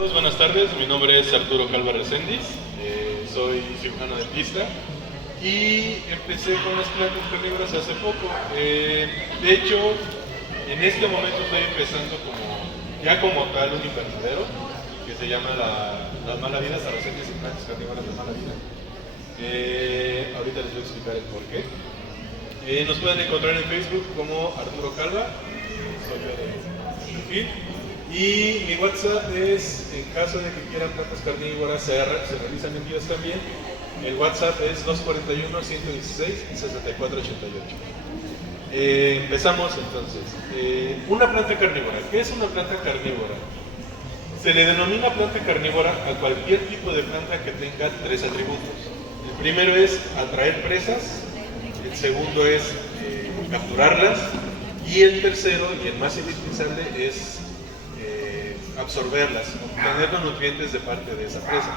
todos, buenas tardes. Mi nombre es Arturo Calva Reséndiz, soy cirujano dentista y empecé con las plantas carnívoras hace poco. De hecho, en este momento estoy empezando como tal un invernadero que se llama Las Mala Vida, Sarracenías y Plantas Carnívoras de Mala Vida. Ahorita les voy a explicar el porqué. Nos pueden encontrar en Facebook como Arturo Calva, soy yo de perfil. Y mi WhatsApp es, en caso de que quieran plantas carnívoras, se realizan envíos también. El WhatsApp es 241-116-6488. Empezamos entonces. Una planta carnívora. ¿Qué es una planta carnívora? Se le denomina planta carnívora a cualquier tipo de planta que tenga tres atributos. El primero es atraer presas, el segundo es capturarlas, y el tercero, y el más indispensable, es absorberlas, obtener los nutrientes de parte de esa presa.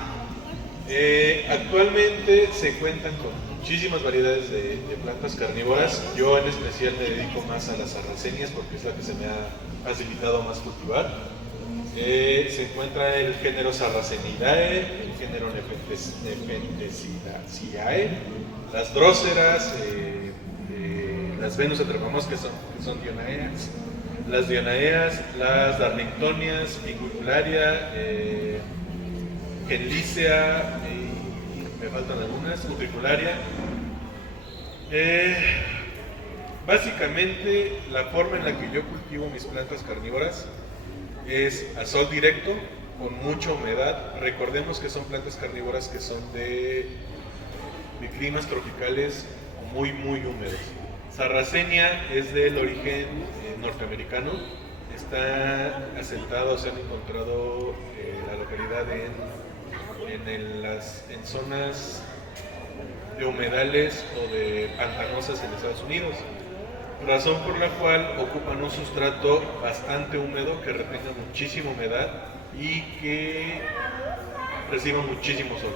Actualmente se cuentan con muchísimas variedades de plantas carnívoras. Yo en especial me dedico más a las sarracenias porque es la que se me ha facilitado más cultivar. Se encuentra el género Sarracenidae, el género Nepenthes las dróceras, las Venus atrapamos que son dionaeas, las dionaeas, las darlingtonias, pingulularia, genlicea, me faltan algunas, utricularia. Básicamente la forma en la que yo cultivo mis plantas carnívoras es a sol directo, con mucha humedad. Recordemos que son plantas carnívoras que son de climas tropicales muy húmedos. Sarracenia es del origen norteamericano, está asentado, se han encontrado la localidad en zonas de humedales o de pantanosas en Estados Unidos, razón por la cual ocupan un sustrato bastante húmedo que retenga muchísima humedad y que reciba muchísimo sol.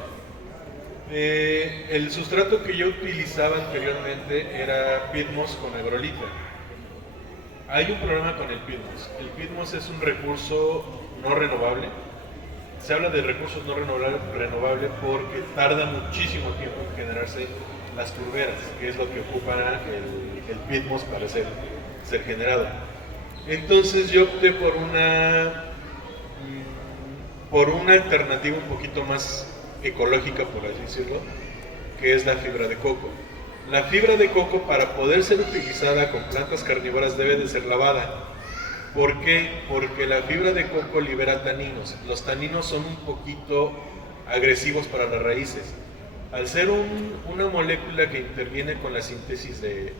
El sustrato que yo utilizaba anteriormente era pitmos con agrolita. Hay un problema con el pitmos. El pitmos es un recurso no renovable. Se habla de recursos no renovables porque tarda muchísimo tiempo en generarse las turberas, que es lo que ocupa el pitmos para ser generado. Entonces yo opté por una alternativa un poquito más ecológica, por así decirlo, que es la fibra de coco. La fibra de coco, para poder ser utilizada con plantas carnívoras, debe de ser lavada. ¿Por qué? Porque la fibra de coco libera taninos. Los taninos son un poquito agresivos para las raíces. Al ser una molécula que interviene con la síntesis de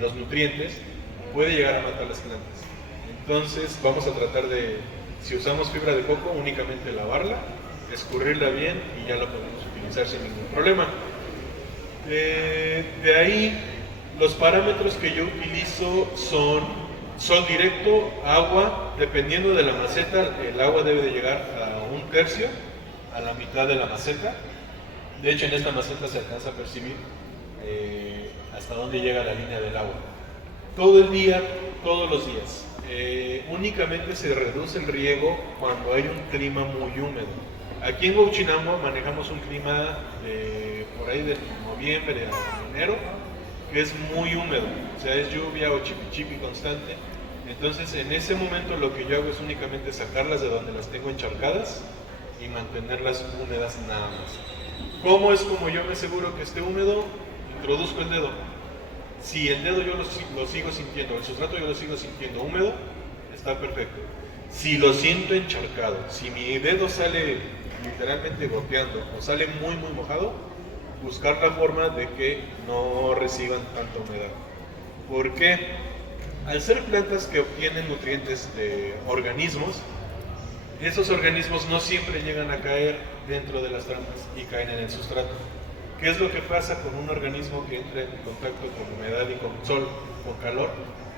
los nutrientes, puede llegar a matar las plantas. Entonces vamos a tratar de, si usamos fibra de coco, únicamente lavarla, escurrirla bien y ya la podemos utilizar sin ningún problema. De ahí, los parámetros que yo utilizo son sol directo, agua, dependiendo de la maceta, el agua debe de llegar a 1/3, a la mitad de la maceta. De hecho, en esta maceta se alcanza a percibir hasta dónde llega la línea del agua. Todo el día, todos los días. Únicamente se reduce el riego cuando hay un clima muy húmedo. Aquí en Huauchinango manejamos un clima por ahí de noviembre a enero, que es muy húmedo, o sea, es lluvia o chipi constante. Entonces en ese momento lo que yo hago es únicamente sacarlas de donde las tengo encharcadas y mantenerlas húmedas nada más. ¿Cómo es como yo me aseguro que esté húmedo? Introduzco el dedo. Si el dedo yo lo sigo sintiendo, el sustrato yo lo sigo sintiendo húmedo, está perfecto. Si lo siento encharcado, si mi dedo sale literalmente goteando o sale muy mojado, buscar la forma de que no reciban tanta humedad. ¿Por qué? Al ser plantas que obtienen nutrientes de organismos, esos organismos no siempre llegan a caer dentro de las trampas y caen en el sustrato. ¿Qué es lo que pasa con un organismo que entra en contacto con humedad y con sol, con calor?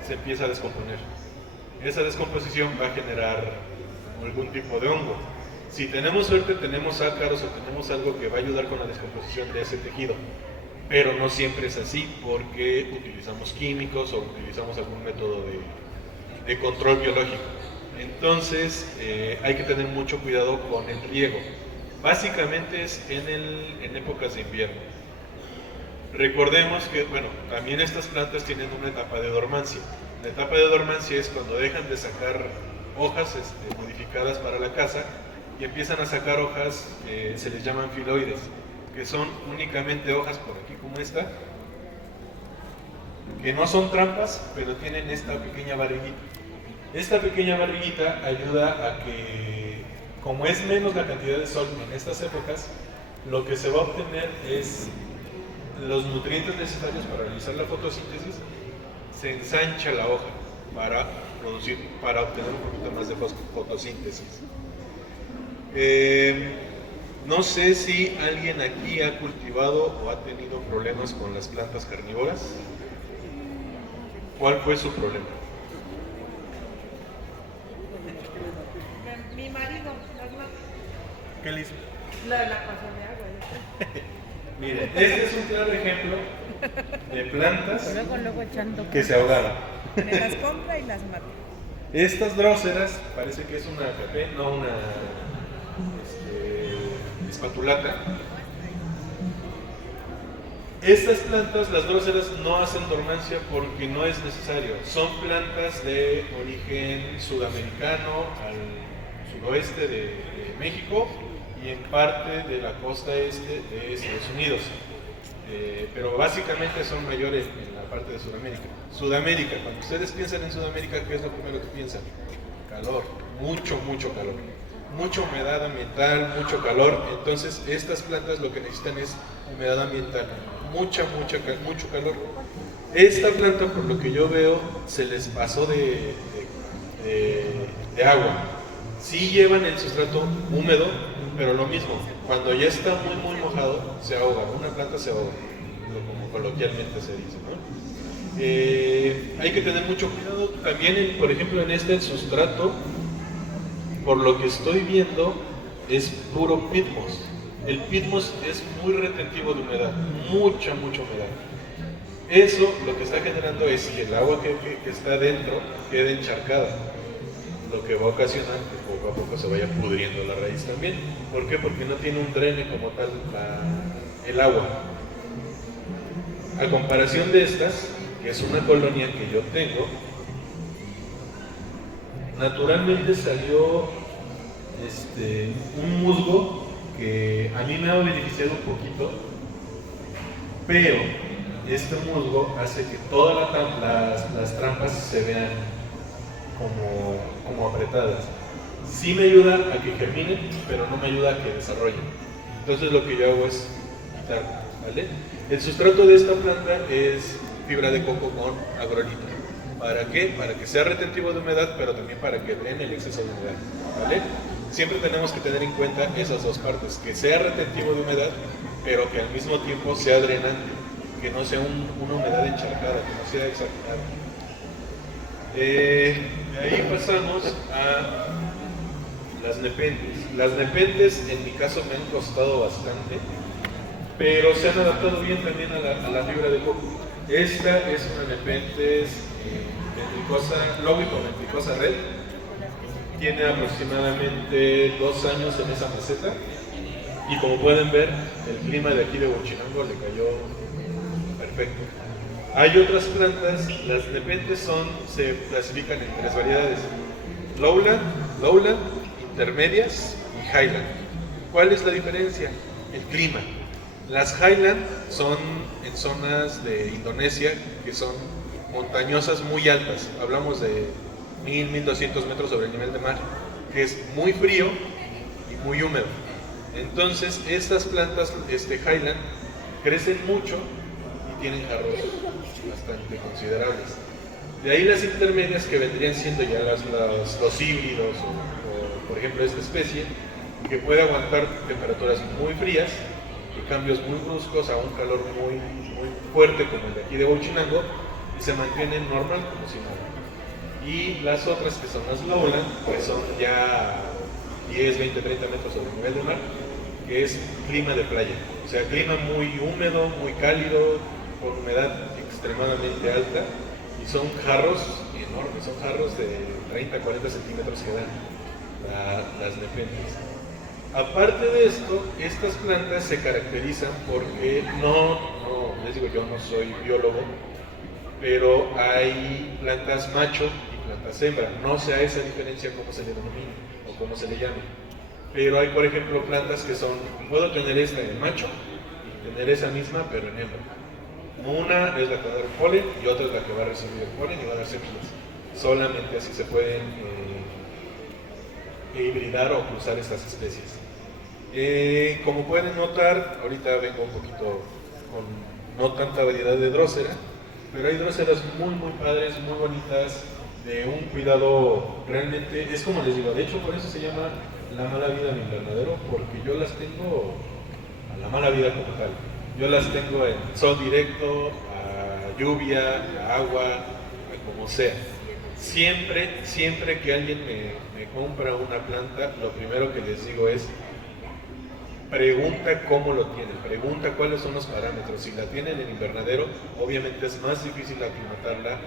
Se empieza a descomponer. Esa descomposición va a generar algún tipo de hongo. Si tenemos suerte, tenemos ácaros o tenemos algo que va a ayudar con la descomposición de ese tejido. Pero no siempre es así porque utilizamos químicos o utilizamos algún método de control biológico. Entonces hay que tener mucho cuidado con el riego. Básicamente es en épocas de invierno. Recordemos que, bueno, también estas plantas tienen una etapa de dormancia. La etapa de dormancia es cuando dejan de sacar hojas modificadas para la casa y empiezan a sacar hojas que se les llaman filoides, que son únicamente hojas por aquí como esta, que no son trampas, pero tienen esta pequeña barriguita. Esta pequeña barriguita ayuda a que, como es menos la cantidad de sol en estas épocas, lo que se va a obtener es los nutrientes necesarios para realizar la fotosíntesis. Se ensancha la hoja para obtener un poquito más de fotosíntesis. No sé si alguien aquí ha cultivado o ha tenido problemas con las plantas carnívoras. ¿Cuál fue su problema? Mi marido, las matas. ¿Qué le hizo? La cosa de agua. Miren, este es un claro ejemplo de plantas Luego echando que se ahogaron. me las compra y las mata. Estas dróseras, parece que es una café, no una espatulata. Estas plantas, las dróseras, no hacen dormancia porque no es necesario. Son plantas de origen sudamericano al suroeste de México y en parte de la costa este de Estados Unidos. Pero básicamente son mayores en la parte de Sudamérica. Sudamérica, cuando ustedes piensan en Sudamérica, ¿qué es lo primero que piensan? Calor, mucho calor. Mucha humedad ambiental, mucho calor. Entonces estas plantas lo que necesitan es humedad ambiental, mucho calor. Esta planta, por lo que yo veo, se les pasó de agua. Sí llevan el sustrato húmedo, pero lo mismo, cuando ya está muy mojado, se ahoga. Una planta se ahoga, como coloquialmente se dice, ¿no? Hay que tener mucho cuidado. También, por ejemplo, en el sustrato, por lo que estoy viendo, es puro pitmos. El pitmos es muy retentivo de humedad, mucha humedad. Eso lo que está generando es que el agua que está dentro quede encharcada, lo que va a ocasionar que poco a poco se vaya pudriendo la raíz también. ¿Por qué? Porque no tiene un drene como tal el agua. A comparación de estas, que es una colonia que yo tengo, naturalmente salió un musgo que a mí me ha beneficiado un poquito, pero este musgo hace que todas las trampas se vean como apretadas. Sí me ayuda a que germinen, pero no me ayuda a que desarrollen. Entonces lo que yo hago es quitar, ¿vale? El sustrato de esta planta es fibra de coco con agrolito. ¿Para qué? Para que sea retentivo de humedad, pero también para que drene el exceso de humedad, ¿vale? Siempre tenemos que tener en cuenta esas dos partes, que sea retentivo de humedad, pero que al mismo tiempo sea drenante, que no sea una humedad encharcada, que no sea exagerada. De ahí pasamos a las nepentes. Las nepentes en mi caso me han costado bastante, pero se han adaptado bien también a la fibra de coco. Esta es una nepentes ventricosa red. Tiene aproximadamente 2 años en esa maceta y como pueden ver, el clima de aquí de Huachinango le cayó perfecto. Hay otras plantas, las nepentes se clasifican en 3 variedades: lowland, intermedias y highland. ¿Cuál es la diferencia? El clima. Las highland son en zonas de Indonesia que son montañosas muy altas, hablamos de 1200 metros sobre el nivel de mar, que es muy frío y muy húmedo. Entonces estas plantas highland crecen mucho y tienen jarros bastante considerables. De ahí las intermedias, que vendrían siendo ya los híbridos o por ejemplo esta especie, que puede aguantar temperaturas muy frías y cambios muy bruscos a un calor muy fuerte como el de aquí de Huachinango, y se mantienen normal como si nada. Y las otras, que son las lowland, pues son ya 10, 20, 30 metros sobre el nivel del mar, que es clima de playa, o sea, clima muy húmedo, muy cálido, con humedad extremadamente alta, y son jarros enormes, son jarros de 30, 40 centímetros que dan las nepentes. Aparte de esto, estas plantas se caracterizan porque les digo, yo no soy biólogo, pero hay plantas macho y plantas hembra. No sé a esa diferencia cómo se le denomina o cómo se le llame. Pero hay, por ejemplo, plantas que puedo tener esta en macho y tener esa misma, pero en hembra. Una es la que va a dar el polen y otra es la que va a recibir el polen y va a dar semillas. Solamente así se pueden hibridar o cruzar estas especies. Como pueden notar, ahorita vengo un poquito con no tanta variedad de drósera, pero hay dróseras muy muy padres, muy bonitas, de un cuidado realmente, es como les digo, de hecho por eso se llama la mala vida en invernadero, porque yo las tengo a la mala vida como tal. Yo las tengo en sol directo, a lluvia, a agua, a como sea. Siempre que alguien me compra una planta, lo primero que les digo es, pregunta cómo lo tienen, pregunta cuáles son los parámetros. Si la tienen en invernadero, obviamente es más difícil aclimatarla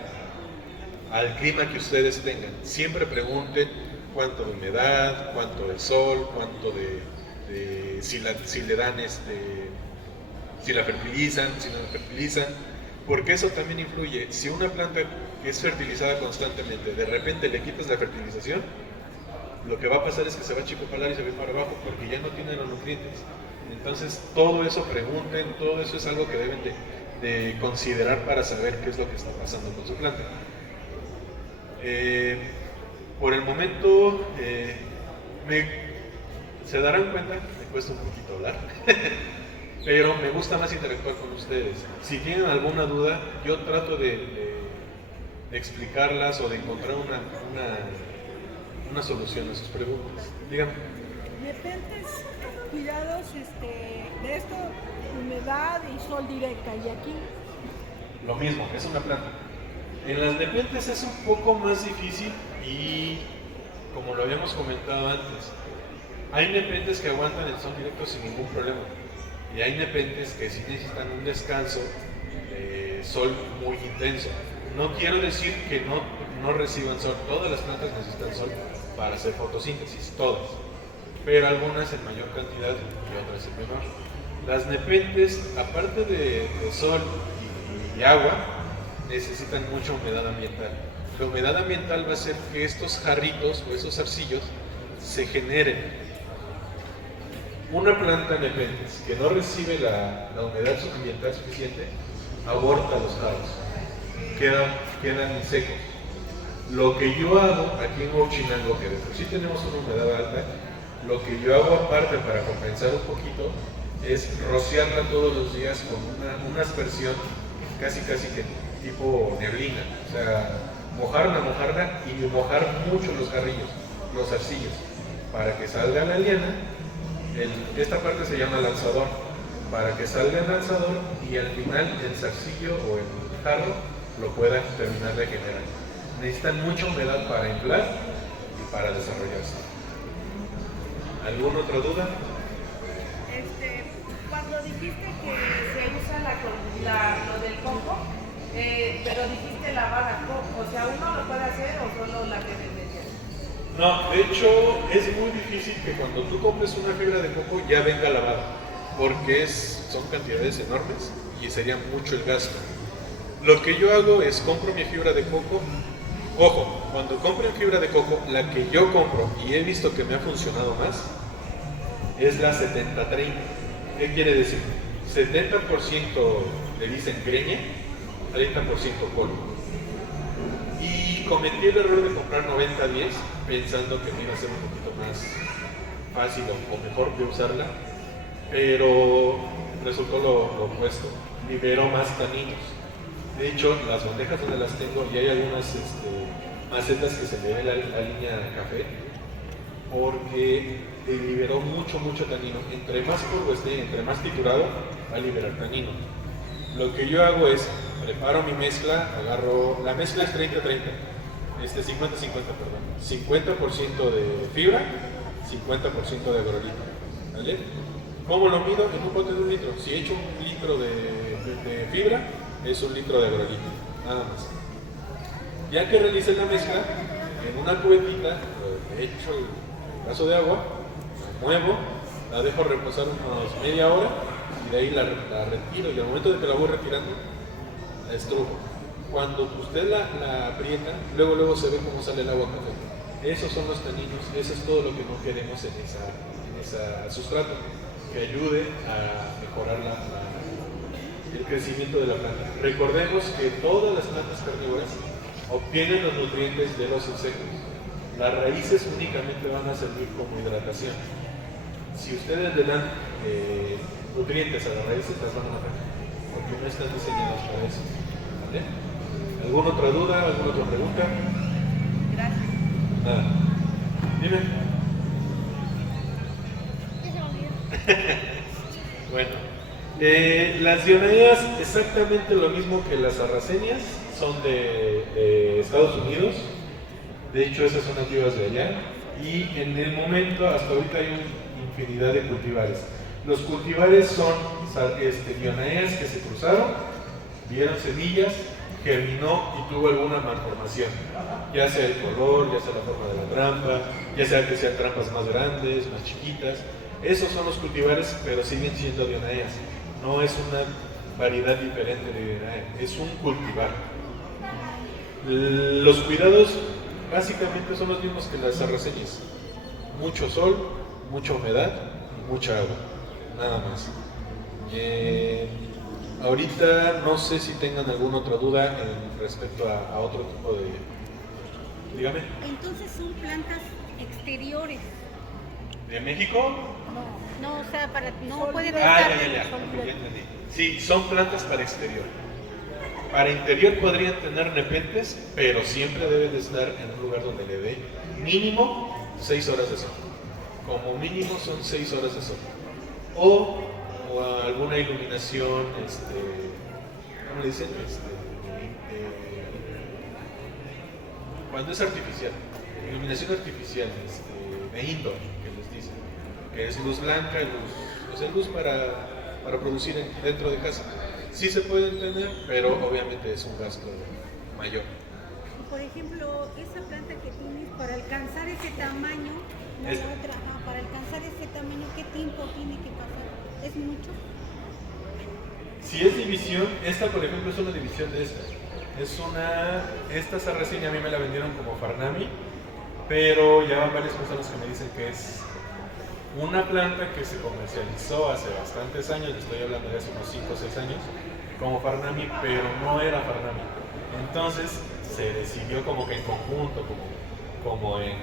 al clima que ustedes tengan. Siempre pregunten cuánto de humedad, cuánto de sol, cuánto si le dan si la fertilizan, si no la fertilizan, porque eso también influye. Si una planta es fertilizada constantemente, de repente le quitas la fertilización, lo que va a pasar es que se va a chicopalar y se va para abajo porque ya no tiene los nutrientes. Entonces todo eso pregunten, todo eso es algo que deben de considerar para saber qué es lo que está pasando con su planta. Por el momento se darán cuenta, me cuesta un poquito hablar, pero me gusta más interactuar con ustedes. Si tienen alguna duda, yo trato de explicarlas o de encontrar una solución a sus preguntas. Díganme. Nepentes, cuidados de esto, humedad y sol directa. Y aquí, Lo mismo, es una planta. En las nepentes es un poco más difícil y, como lo habíamos comentado antes, hay nepentes que aguantan el sol directo sin ningún problema. Y hay nepentes que sí necesitan un descanso de sol muy intenso. No quiero decir que no reciban sol. Todas las plantas necesitan sol para hacer fotosíntesis, todas. Pero algunas en mayor cantidad y otras en menor. Las nepentes, aparte de sol y agua, necesitan mucha humedad ambiental. La humedad ambiental va a hacer que estos jarritos o esos arcillos se generen. Una planta nepentes que no recibe la humedad ambiental suficiente aborta los jarros, quedan secos. Lo que yo hago aquí en Huachinango, que de por sí tenemos una humedad alta, lo que yo hago aparte para compensar un poquito es rociarla todos los días con una aspersión casi que tipo neblina, o sea, mojarla y mojar mucho los jarrillos, los arcillos, para que salga la liana. Esta parte se llama lanzador, para que salga el lanzador y al final el zarcillo o el jarro lo puedan terminar de generar. Necesitan mucha humedad para inflar y para desarrollarse. ¿Alguna otra duda? Cuando dijiste que se usa lo del coco, pero dijiste lavada, o sea, ¿uno lo puede hacer o solo la que venden ya? No, de hecho es muy difícil que cuando tú compres una fibra de coco ya venga lavada, porque son cantidades enormes y sería mucho el gasto. Lo que yo hago es compro mi fibra de coco. Ojo, cuando compren fibra de coco, la que yo compro y he visto que me ha funcionado más es la 70-30. ¿Qué quiere decir? 70% le dicen greña, 30% polvo. Y cometí el error de comprar 90-10 pensando que me iba a ser un poquito más fácil o mejor de usarla, pero resultó lo opuesto, liberó más taninos. De hecho, las bandejas donde las tengo, y hay algunas macetas que se le ve la línea café, porque liberó mucho tanino. Entre más polvo esté, entre más triturado, va a liberar tanino. Lo que yo hago es, preparo mi mezcla, la mezcla es 30-30, 50-50, perdón. 50% de fibra, 50% de agrolito, ¿vale? ¿Cómo lo mido? En un bote de 1 litro. Si he hecho 1 litro de fibra, es 1 litro de agrolito, nada más. Ya que realicé la mezcla, en una cubetita, le echo el vaso de agua, la muevo, la dejo reposar unos media hora y de ahí la retiro, y al momento de que la voy retirando, la estrujo. Cuando usted la aprieta, luego se ve cómo sale el agua café. Esos son los taninos, eso es todo lo que no queremos en esa sustrato, que ayude a mejorar el crecimiento de la planta. Recordemos que todas las plantas carnívoras obtienen los nutrientes de los insectos. Las raíces únicamente van a servir como hidratación. Si ustedes le dan nutrientes a las raíces, las van a matar, porque no están diseñadas para eso. ¿Vale? ¿Alguna otra duda? ¿Alguna otra pregunta? Gracias. Nada. Dime. Bueno, las dionaeas exactamente lo mismo que las sarracenias, son de Estados Unidos. De hecho, esas son nativas de allá. Y en el momento, hasta ahorita hay una infinidad de cultivares. Los cultivares son dionaeas que se cruzaron, dieron semillas, germinó y tuvo alguna malformación, ya sea el color, ya sea la forma de la trampa, ya sea que sean trampas más grandes, más chiquitas. Esos son los cultivares, pero siguen siendo dionaeas. No es una variedad diferente de dionaea, es un cultivar. Los cuidados básicamente son los mismos que las sarracenias: mucho sol, mucha humedad y mucha agua, nada más. Ahorita no sé si tengan alguna otra duda respecto a otro tipo de... Dígame. Entonces son plantas exteriores. ¿De México? No, o sea, no puede Ah, estar. ya entendí. Sí, son plantas para exterior. Para interior podrían tener nepentes, pero siempre debe de estar en un lugar donde le dé mínimo 6 horas de sol. Como mínimo son 6 horas de sol. O alguna iluminación, ¿cómo le dicen? Cuando es artificial, iluminación artificial, de indoor, que les dicen, que es luz blanca, luz para producir dentro de casa. Sí se pueden tener, pero obviamente es un gasto mayor. Por ejemplo, esa planta que tienes, para alcanzar ese tamaño, para alcanzar ese tamaño, ¿qué tiempo tiene que pasar? ¿Es mucho? Si es división, esta por ejemplo es una división de esta. Esta sarracenia a mí me la vendieron como Farnami, pero ya van varias personas que me dicen que es una planta que se comercializó hace bastantes años, estoy hablando de hace unos 5 o 6 años, como Farnami, pero no era Farnami. Entonces se decidió como que en conjunto, como en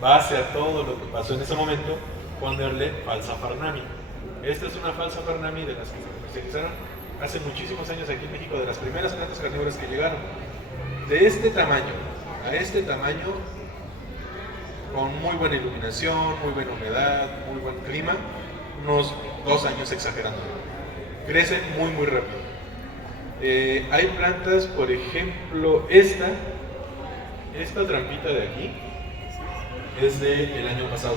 base a todo lo que pasó en ese momento, ponerle falsa Farnami. Esta es una falsa Farnami de las que se comercializaron hace muchísimos años aquí en México, de las primeras plantas carnívoras que llegaron. De este tamaño a este tamaño, con muy buena iluminación, muy buena humedad, muy buen clima, unos 2 años exagerando. Crecen muy rápido. Hay plantas, por ejemplo, esta trampita de aquí es del año pasado.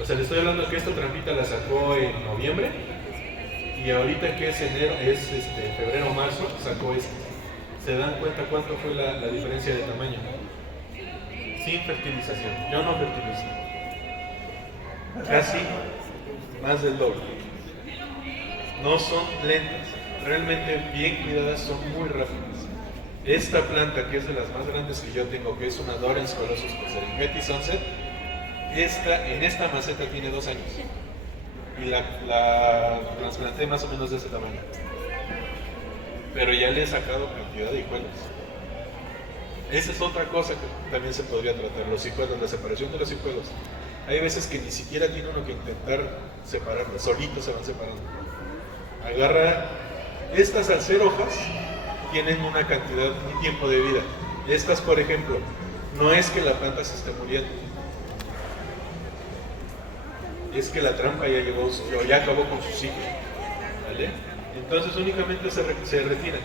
O sea, le estoy hablando que esta trampita la sacó en noviembre y ahorita que es enero, febrero o marzo, sacó esta. ¿Se dan cuenta cuánto fue la diferencia de tamaño? Sin fertilización. Yo no fertilizo. Casi más del doble. No son lentas, realmente bien cuidadas, son muy rápidas. Esta planta, que es de las más grandes que yo tengo, que es una Dorens Colossus Serengeti Sunset, en esta maceta tiene 2 años y la trasplanté más o menos de ese tamaño, pero ya le he sacado cantidad de hijuelos. Esa es otra cosa que también se podría tratar, los hijuelos, la separación de los hijuelos. Hay veces que ni siquiera tiene uno que intentar separarlos, solitos se van separando. Agarra estas, al ser hojas, tienen una cantidad, un tiempo de vida. Estas, por ejemplo, no es que la planta se esté muriendo, es que la trampa ya llegó, o ya acabó con su ciclo, ¿vale? Entonces únicamente se retiran.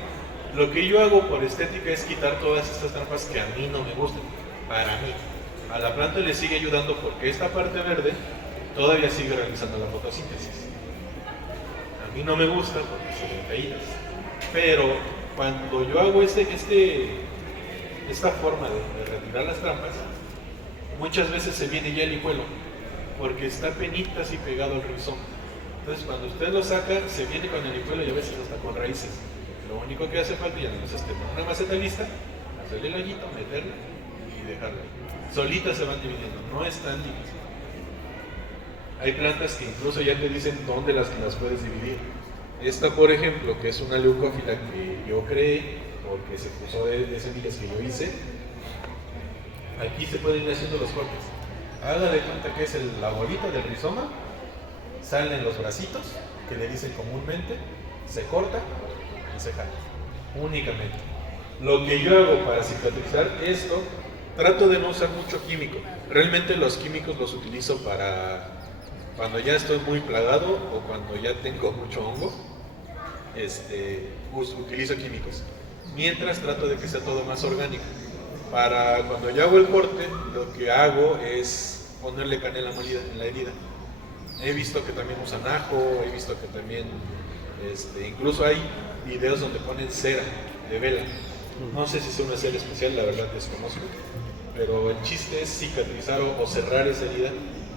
Lo que yo hago por estética es quitar todas estas trampas que a mí no me gustan, para mí. A la planta le sigue ayudando porque esta parte verde todavía sigue realizando la fotosíntesis. A mí no me gusta porque se ven caídas. Pero cuando yo hago esta forma de retirar las trampas, muchas veces se viene ya el hijuelo, porque está penitas así pegado al rizoma. Entonces cuando usted lo saca, se viene con el hijuelo y a veces hasta con raíces. Lo único que hace falta, ya no es una maceta lista, hacerle el hoyito, meterla y dejarla. Solitas se van dividiendo, no es tan difícil. Hay plantas que incluso ya te dicen dónde las puedes dividir. Esta, por ejemplo, que es una leucófila que yo creé, porque se puso de semillas que yo hice, aquí se pueden ir haciendo los cortes. Haga de cuenta que es la bolita del rizoma, salen los bracitos, que le dicen comúnmente, se corta y se jala, únicamente. Lo que yo hago para cicatrizar esto, trato de no usar mucho químico. Realmente los químicos los utilizo para cuando ya estoy muy plagado o cuando ya tengo mucho hongo, utilizo químicos. Mientras trato de que sea todo más orgánico. Para cuando yo hago el corte, lo que hago es ponerle canela molida en la herida. He visto que también usan ajo, he visto que también, incluso hay videos donde ponen cera de vela. No sé si es una cera especial, la verdad desconozco. Pero el chiste es cicatrizar o cerrar esa herida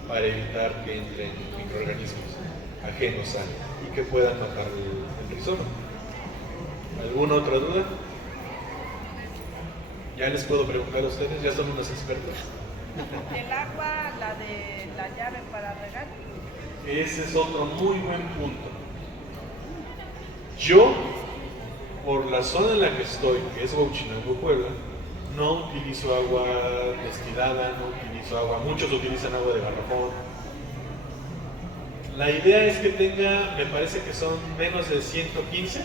para evitar que entren microorganismos ajenos y que puedan matar el rizoma. ¿Alguna otra duda? Ya les puedo preguntar a ustedes, ya son unos expertos. El agua, la de la llave para regar. Ese es otro muy buen punto. Yo, por la zona en la que estoy, que es Huauchinango, Puebla, no utilizo agua destilada, no utilizo agua, muchos utilizan agua de garrafón. La idea es que tenga, me parece que son menos de 115,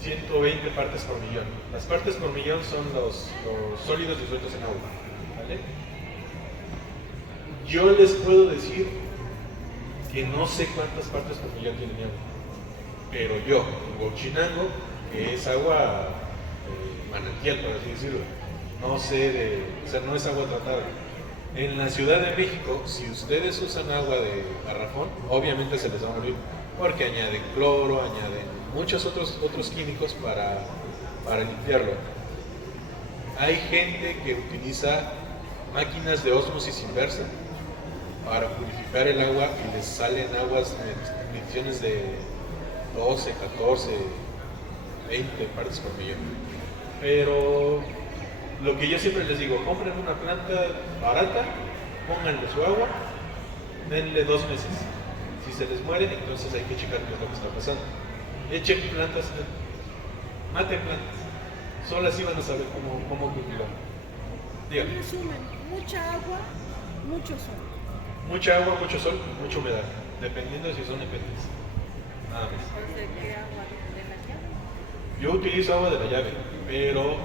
120 partes por millón. Las partes por millón son los sólidos disueltos en agua, ¿vale? Yo les puedo decir que no sé cuántas partes por millón tiene mi agua, pero yo, en Huauchinango, que es agua manantial, por así decirlo, no sé o sea, no es agua tratada. En la Ciudad de México, si ustedes usan agua de garrafón, obviamente se les va a morir, porque añaden cloro, añaden muchos otros químicos para limpiarlo. Hay gente que utiliza máquinas de ósmosis inversa para purificar el agua y les salen aguas en mediciones de 12, 14, 20 partes por millón. Pero lo que yo siempre les digo, compren una planta barata, pónganle su agua, denle 2 meses. Si se les muere, entonces hay que checar qué es lo que está pasando. Echen plantas, maten plantas. Solo así van a saber cómo cultivar. Dígame. Resumen, mucha agua, mucho sol. Mucha agua, mucho sol, mucha humedad, dependiendo de si son epentes. Nada más. ¿De qué agua? ¿De la llave? Yo utilizo agua de la llave, pero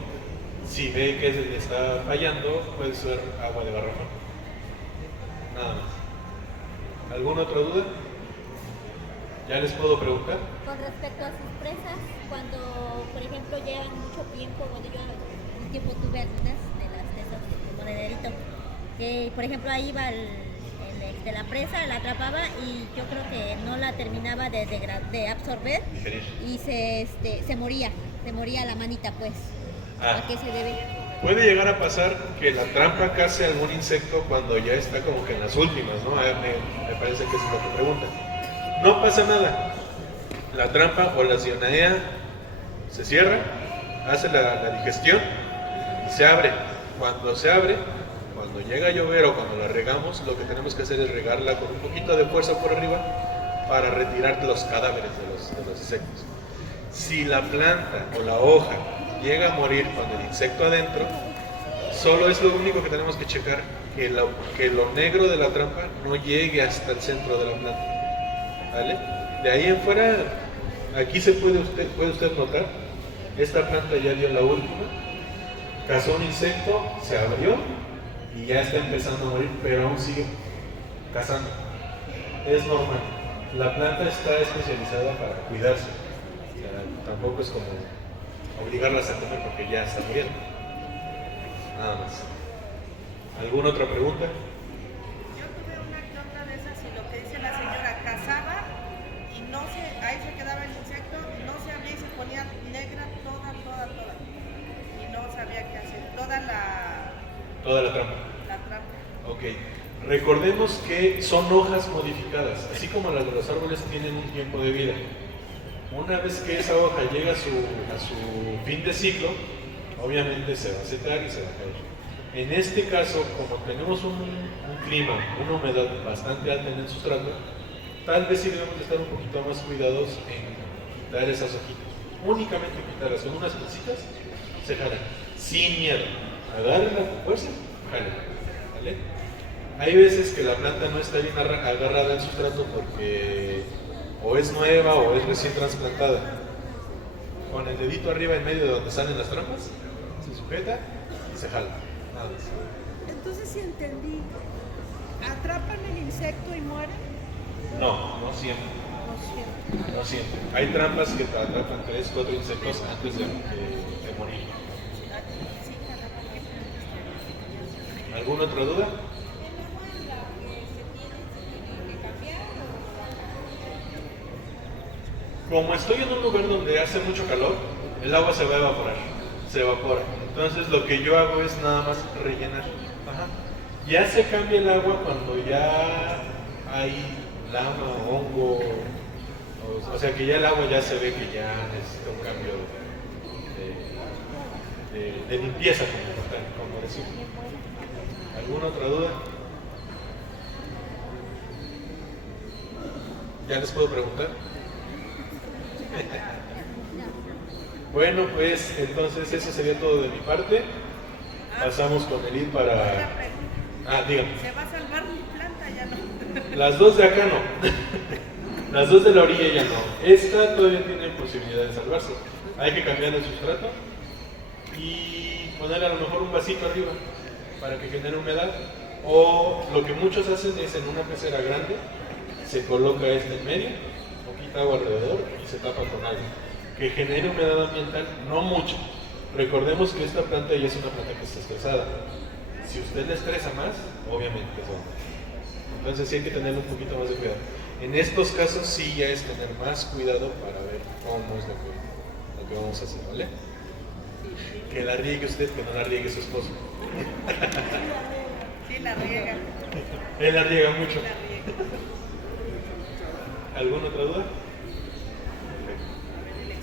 si ve que se le está fallando, puede ser agua de garrafón. Nada más. ¿Alguna otra duda? ¿Ya les puedo preguntar? Con respecto a sus presas, cuando, por ejemplo, llevan mucho tiempo, bueno, yo un tiempo tuve algunas de esas como de dedito, que, por ejemplo, ahí iba de la presa, la atrapaba y yo creo que no la terminaba de absorber Digerir. y se moría la manita, pues. Ah. ¿A qué se debe? Puede llegar a pasar que la trampa case algún insecto cuando ya está como que en las últimas, ¿no? Me parece que eso es lo que preguntan. No pasa nada. La trampa o la zionaea se cierra, hace la digestión y se abre. Cuando se abre, cuando llega a llover o cuando la regamos, lo que tenemos que hacer es regarla con un poquito de fuerza por arriba para retirar los cadáveres de los insectos. Si la planta o la hoja llega a morir con el insecto adentro, solo es lo único que tenemos que checar, que lo negro de la trampa no llegue hasta el centro de la planta. ¿Vale? De ahí en fuera, aquí puede usted notar, esta planta ya dio la última, cazó un insecto, se abrió y ya está empezando a morir, pero aún sigue cazando. Es normal. La planta está especializada para cuidarse. O sea, tampoco es como obligarlas a comer porque ya está muriendo. Nada más. ¿Alguna otra pregunta? Yo tuve una que otra de esas y lo que dice la señora, cazaba y ahí se quedaba el insecto, no se abría y se ponía negra toda. Y no sabía qué hacer. Toda la Toda la trampa. La trampa. Ok. Recordemos que son hojas modificadas, así como las de los árboles tienen un tiempo de vida. Una vez que esa hoja llega a su fin de ciclo, obviamente se va a secar y se va a caer. En este caso, como tenemos un clima, una humedad bastante alta en el sustrato, tal vez sí debemos de estar un poquito más cuidadosos en quitar esas hojitas. Únicamente quitarlas con unas pincitas, se jalan, sin miedo. Agárrenla con fuerza, jalen, ¿vale? Hay veces que la planta no está bien agarrada al sustrato porque o es nueva o es recién trasplantada. Con el dedito arriba en medio de donde salen las trampas, se sujeta y se jala. Nada más. Entonces, si entendí, ¿atrapan el insecto y mueren? No, no siempre. No siempre. No siempre. Hay trampas que te atrapan 3, 4 insectos antes de morir. ¿Alguna otra duda? Como estoy en un lugar donde hace mucho calor, el agua se va a evaporar, se evapora. Entonces lo que yo hago es nada más rellenar. Ajá. Ya se cambia el agua cuando ya hay lama, hongo, o sea que ya el agua ya se ve que ya necesita un cambio de limpieza, como decimos. ¿Alguna otra duda? ¿Ya les puedo preguntar? Bueno, pues entonces eso sería todo de mi parte. Pasamos con Elid para... Otra pregunta. Dígame. ¿Se va a salvar mi planta? Ya no. Las dos de acá no. Las dos de la orilla ya no. Esta todavía tiene posibilidad de salvarse. Hay que cambiar el sustrato y ponerle a lo mejor un vasito arriba para que genere humedad. O lo que muchos hacen es en una pecera grande, se coloca este en medio, poquita agua alrededor y se tapa con algo. Que genere humedad ambiental, no mucho. Recordemos que esta planta ya es una planta que está estresada. Si usted la estresa más, obviamente eso. Entonces sí hay que tener un poquito más de cuidado. En estos casos sí ya es tener más cuidado para ver cómo es lo que vamos a hacer, ¿vale? Que la riegue usted, que no la riegue su esposo. Sí, la riega. Él la riega mucho. La riega. ¿Alguna otra duda?